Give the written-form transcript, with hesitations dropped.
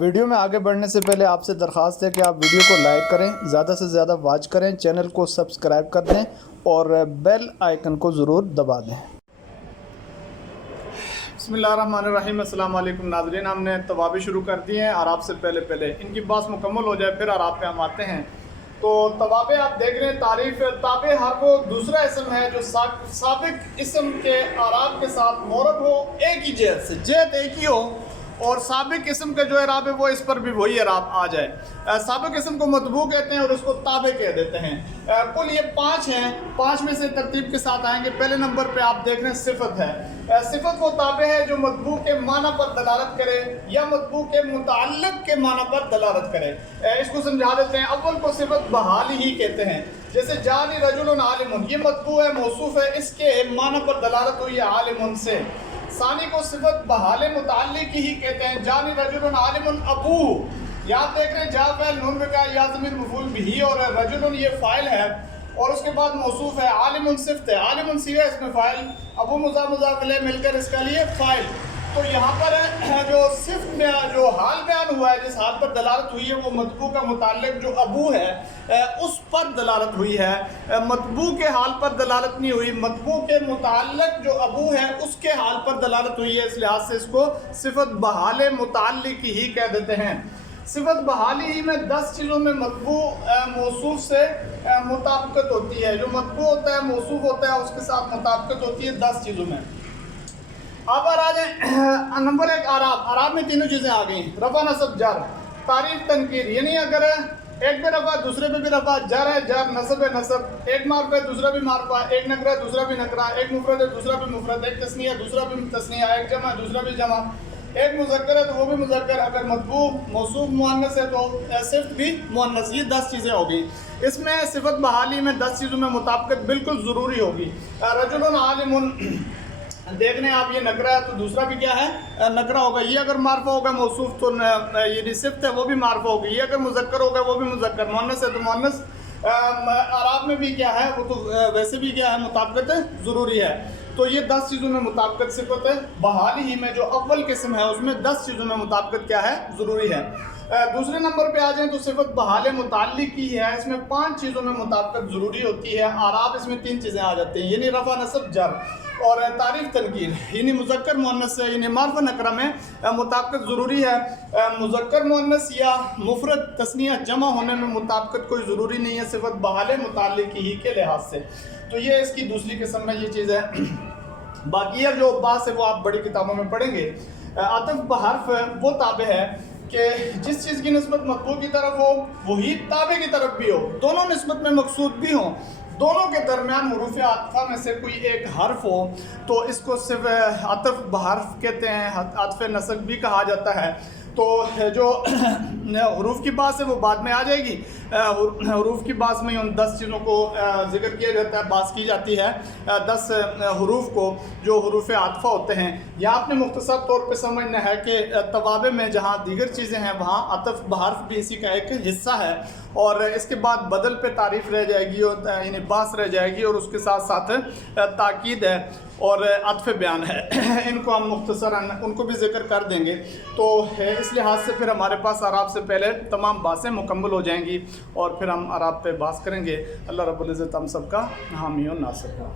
Video میں آگے بڑھنے سے پہلے آپ سے درخواست ہے کہ آپ ویڈیو کو لائک کریں، زیادہ سے زیادہ واچ کریں، چینل کو سبسکرائب کر دیں اور بیل آئیکن کو ضرور دبا دیں۔ بسم اللہ الرحمن الرحیم۔ السلام علیکم ناظرین، ہم نے طوابیں شروع کر دی ہیں اور آپ سے پہلے ان کی بات مکمل ہو جائے پھر آراب پہ ہم آتے ہیں۔ تو طوابیں آپ دیکھ رہے ہیں، تعریف تابع حرف دوسرا اسم ہے جو سابق اسم کے آراب کے ساتھ مورب ہو، ایک ہی جہت سے، جہت ایک ہی ہو، اور سابق اسم کا جو اعراب ہے وہ اس پر بھی وہی اعراب آ جائے۔ سابق اسم کو مطبوع کہتے ہیں اور اس کو تابع کہہ دیتے ہیں۔ کل یہ 5 ہیں، 5 میں سے ترتیب کے ساتھ آئیں گے۔ پہلے نمبر پہ آپ دیکھ رہے ہیں صفت ہے۔ صفت وہ تابع ہے جو مطبوع کے معنی پر دلالت کرے یا مطبوع کے متعلق کے معنی پر دلالت کرے۔ اس کو سمجھا دیتے ہیں۔ اول کو صفت بحالی ہی کہتے ہیں، جیسے جانی رجل عالم، یہ مطبوع ہے، موصوف ہے، اس کے معنی پر دلالت ہوئی ہے عالم سے۔ ثانی کو صفت بحال متعلق ہی کہتے ہیں، جانی رجل عالم ابو، یاد دیکھ رہے ہیں جا فعل نون کا یا ضمیر مفعول بھی، اور رجل یہ فاعل ہے اور اس کے بعد موصوف ہے، عالم صفت ہے، عالم صیغہ اس میں فاعل، ابو مضاف الیہ مل کر اس کا لیے فاعل۔ تو یہاں پر جو صفت میں جو حال بیان ہوا ہے، جس حال پر دلالت ہوئی ہے وہ مطبوع کا متعلق جو ابو ہے اس پر دلالت ہوئی ہے، مطبوع کے حال پر دلالت نہیں ہوئی، مطبوع کے متعلق جو ابو ہے اس کے حال پر دلالت ہوئی ہے، اس لحاظ سے اس کو صفت بحال متعلق ہی کہہ دیتے ہیں۔ صفت بحالی ہی میں 10 چیزوں میں مطبوع موصوف سے مطابقت ہوتی ہے، جو مطبوع ہوتا ہے موصوف ہوتا ہے اس کے ساتھ مطابقت ہوتی ہے 10 چیزوں میں۔ اب آ جائیں نمبر 1 آراب میں تینوں چیزیں آ گئیں، رفع نصب جر، تعریف تنکیر، یعنی اگر ایک پہ رفع دوسرے پہ بھی رفع، جر ہے جر، نصب ہے نصب، ایک معرفہ ہے دوسرا بھی معرفہ، ایک نکرہ ہے دوسرا بھی نکرہ، ایک مفرد ہے دوسرا بھی مفرد، ایک تثنیہ ہے دوسرا بھی تثنیہ، ایک جمع ہے دوسرا بھی جمع، ایک مذکر ہے تو وہ بھی مذکر، اگر مطبوع موصوف مؤنث ہے تو صفت بھی مؤنث۔ یہ 10 چیزیں ہوگی۔ اس میں صفت بحالی میں 10 چیزوں میں مطابقت بالکل ضروری ہوگی۔ رجل عالم، دیکھ رہے ہیں آپ، یہ نکرہ ہے تو دوسرا بھی کیا ہے، نکرہ ہوگا۔ یہ اگر معرفہ ہوگا موصوف تو یہ صفت ہے وہ بھی معرفہ ہوگی۔ یہ اگر مذکر ہوگا وہ بھی مذکر، مؤنث ہے تو مؤنث۔ اعراب میں بھی کیا ہے، وہ تو ویسے بھی کیا ہے، مطابقت ضروری ہے۔ تو یہ 10 چیزوں میں مطابقت صفت بحالی ہی میں جو اول قسم ہے اس میں 10 چیزوں میں مطابقت کیا ہے، ضروری ہے۔ دوسرے نمبر پہ آ جائیں تو صفت بحال متعلق کی ہے، اس میں 5 چیزوں میں مطابقت ضروری ہوتی ہے۔ اعراب اس میں 3 چیزیں آ جاتی ہیں، یعنی رفع نصب جر اور تعریف تنکیر، یعنی مذکر مؤنث سے، یعنی معرفہ نکرہ میں مطابقت ضروری ہے۔ مذکر مؤنث یا مفرد تثنیہ جمع ہونے میں مطابقت کوئی ضروری نہیں ہے صفت بحال متعلق ہی کے لحاظ سے۔ تو یہ اس کی دوسری قسم میں یہ چیز ہے۔ باقی جو بات ہے وہ آپ بڑی کتابوں میں پڑھیں گے۔ عطف بحرف وہ تابع ہے کہ جس چیز کی نسبت مطبوع کی طرف ہو وہی تابع کی طرف بھی ہو، دونوں نسبت میں مقصود بھی ہوں، دونوں کے درمیان حروف عطفہ میں سے کوئی ایک حرف ہو تو اس کو صرف عطف بحرف کہتے ہیں، عطف نسق بھی کہا جاتا ہے۔ تو جو حروف کی بات ہے وہ بعد میں آ جائے گی، حروف کی بات میں ان 10 چیزوں کو ذکر کیا جاتا ہے، بات کی جاتی ہے 10 حروف کو جو حروف عطفہ ہوتے ہیں۔ یہاں آپ نے مختصر طور پہ سمجھنا ہے کہ طوابع میں جہاں دیگر چیزیں ہیں وہاں عطف بحرف بھی اسی کا ایک حصہ ہے، اور اس کے بعد بدل پہ تعریف رہ جائے گی، یعنی باس رہ جائے گی، اور اس کے ساتھ ساتھ تاکید ہے اور عطف بیان ہے۔ ان کو ہم مختصراً ان کو بھی ذکر کر دیں گے۔ تو اس لحاظ سے پھر ہمارے پاس اعراب سے پہلے تمام باتیں مکمل ہو جائیں گی اور پھر ہم اعراب پہ بات کریں گے۔ اللہ رب العزت ہم سب کا حامی و ناصر ہو۔